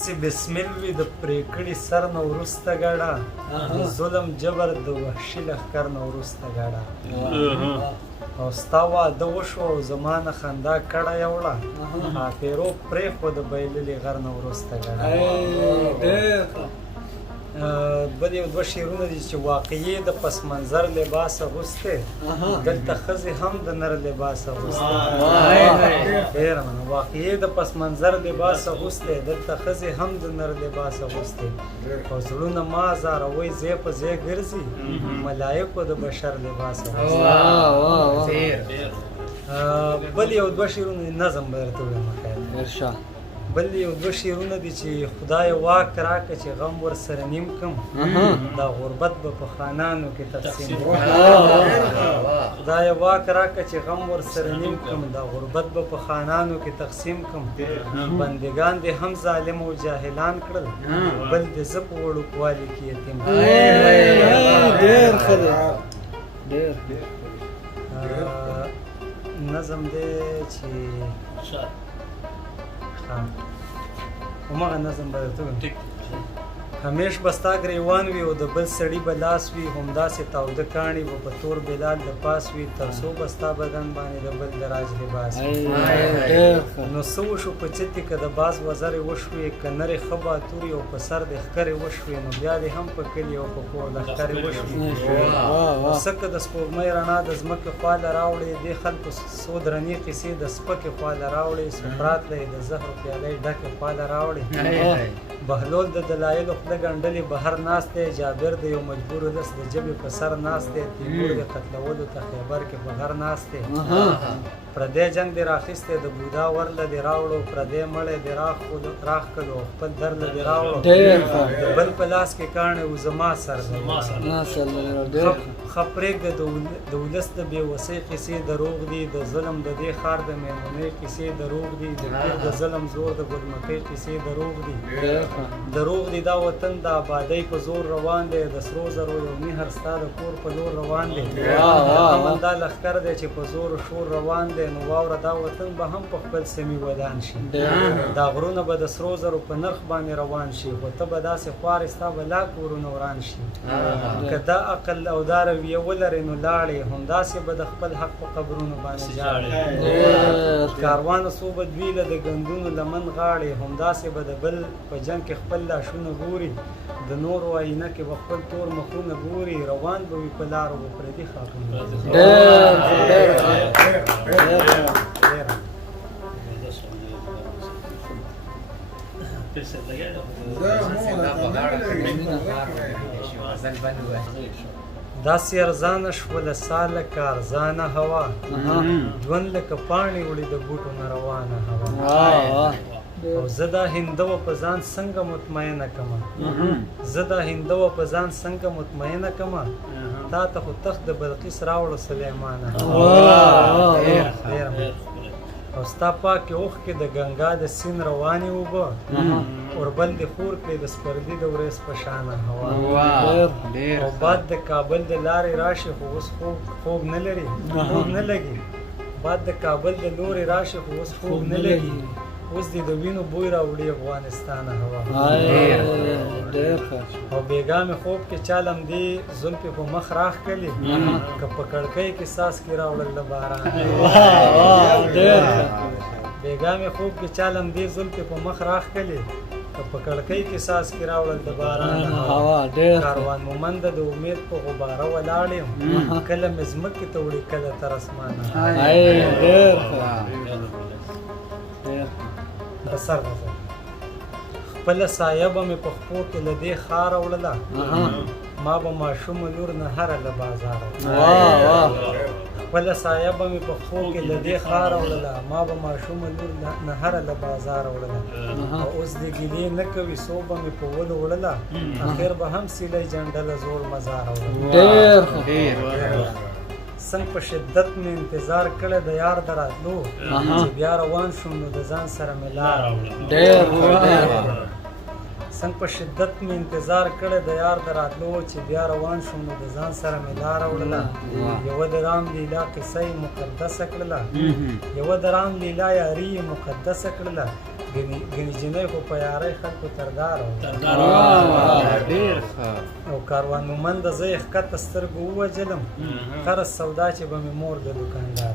سی بسمل وي د پرېکړې سر نه وروسته ګډه د ظلم جبر د وحشي لښکر نه وروسته ګډه او ستا واده وشو او زما نه خندا کړه یې وړه ښاپېرو پرېښوده بایللې غر نه وروسته ګډه بل یو دوه شعرونه دي چې واقعي د پس منظر لباس اغوستی دلته ښځې هم د نر لباس اغوستی ډېره مننه واقعي د پس منظر لباس اغوستی دلته ښځې هم د نر لباس اغوستی او زړونه ما ازاروئ ځای په ځای ګرځي ملایکو د بشر لباس اغوستی بل یو دوه شعرونه نظم به درته ووایم خیر بل یو دوه شعرونه دي چې خدای واک راکړه چې غم ورسره نیم کم دا غربت به په خانانو کې تقسیم کړم خدای واک راکړه چې غم ورسره نیم کم دا غربت به په خانانو کې تقسیم کم بندگان دې هم ظالم او جاهلان کړل بل دې زه په وړوکوالي کې یتیم ډېر ښه دی ډېر نظم دی چې هماغه نظم به درته ووایم همیش به ستا ګریوان وي او د بل سړي به لاس وي همداسې تاوده کاڼي به په تور بلال د پاس وي تر څو به ستا بدن باندې د بل د راج لباس وي نو څه وشو په چتې که د باز وزرې وشوې که نرې ښه باتورې او په سر د ښکرې وشوې نو بیا دې هم په کلي او په کور د ښکرې وشوې څه که د سپوږمۍ رڼا د ځمکې خواله راوړې دې خلکو څو درنې قیسې د سپکې خواله راوړې سقراط له یې د زهرو پیالۍ ډکې خواله راوړې بهلول د دلایلو خوله ګنډلې بهر ناست دی جابر د یو مجبور ولس د ژبې په سر ناست دی تیمور د قتلولو ته خیبر کې په غر ناست دی پردی جنګ دې راخیستی د بودا ورله دې راوړو پردی مړی دې راخ کړو او خپل درله دې راوړو د بل په لاس کې کاڼی و زما سر ښه پرېږده د ولس د بېوسۍ قیسې دروغ دي د ظلم د دې ښار د میمونۍ قیسې دروغ دي د پیر د ظلم زور د ګلمکۍ قیسې دروغ دي دروغ دي دا وطن د آبادۍ په زور روان دی د سرو زرو یو مهر ستا د کور په لور روان دی امن دا لښکر دی چې په زور و شور روان دی نو واوره دا وطن به هم په خپل سمي ودان شي دا غرونه به د سرو زرو په نرخ باندې روان شي خو ته به داسې خوارې ستا به لا کورونه وران شي که دا عقل او دا رویه ولرې نو لاړې همداسې به د خپل حق په قبرونو باندې ژاړې کاروانه څو به دوی له د ګندونو لمن غاړې همداسې به د بل په جنګ کې خپل لاشونه ګوري د نورو آینه کې به خپل تور مخونه ګوري روان به وي په لارو به پردي خاپونه داسې ارزانه شوله سا لکه ارزانه هوا ژوند لکه پاڼې وړي د بوټو نه روانه هوا او زه دا هندوه په ځان څنګه مطمئنه کمه زه دا هندوه په ځان څنګه مطمئنه کمه تا ته خو تخت د بلقیس راوړو سلیمانه او ستا پاکې اوښکې د ګنګا د سیند روانې اوبه اوربل دې خور کړې د سپرلي د وریځ په شانه هوا او باد د کابل د لارې راشي خو اوس خوب نه لري خوب نه لګي باد د کابل د لورې راشي خو اوس خوب نه لګي اوس دې د وینو بوی راوړي افغانستانه هوا او بېګا مې خوب کې چالم دې زلفې په مخ راښکلي که په کړکۍ کې ساس کې راوړل د باران بېګا مې خوب کې چالم دې زلفې په مخ راښکلي که په کړکۍ کې ساس کې راوړل د باران کاروان مومنده د امید په غباره ولاړ یم کله مې ځمکې ته وړي کله تر اسمانه بسر خپله سایه به مې په خپو کې له دې ښاره وړله ما به ماشومه لور نه هره له بازاره خپله سایه به مې په خپو کې له دې ښاره وړله ما به ماشومه لور نه هره له بازاره وړله او اوس دې ګیلې نه کوي څو به مې په ولو وړله اخر به هم سیلی جنډله زوړ مزاره وړله څنګه په شدت مې انتظار کړی د یار د راتلو چې بیا روان شوم نو د ځان سره مې لار څنګه په شدت مې انتظار کړی د یار د راتلو چې بیا روان شوم نو د ځان سره مې لاره وړله یوه د رام لیلا قصه یې مقدسه کړله یوه د رام لیلا یاري یې مقدسه کړله ګنې جنۍ خو په یارۍ خلکو تردار وه ډېر ښه او کاروان مومنده زه یې ښکته سترګو ووجلم خرس سودا چې به مې مور د دوکاندار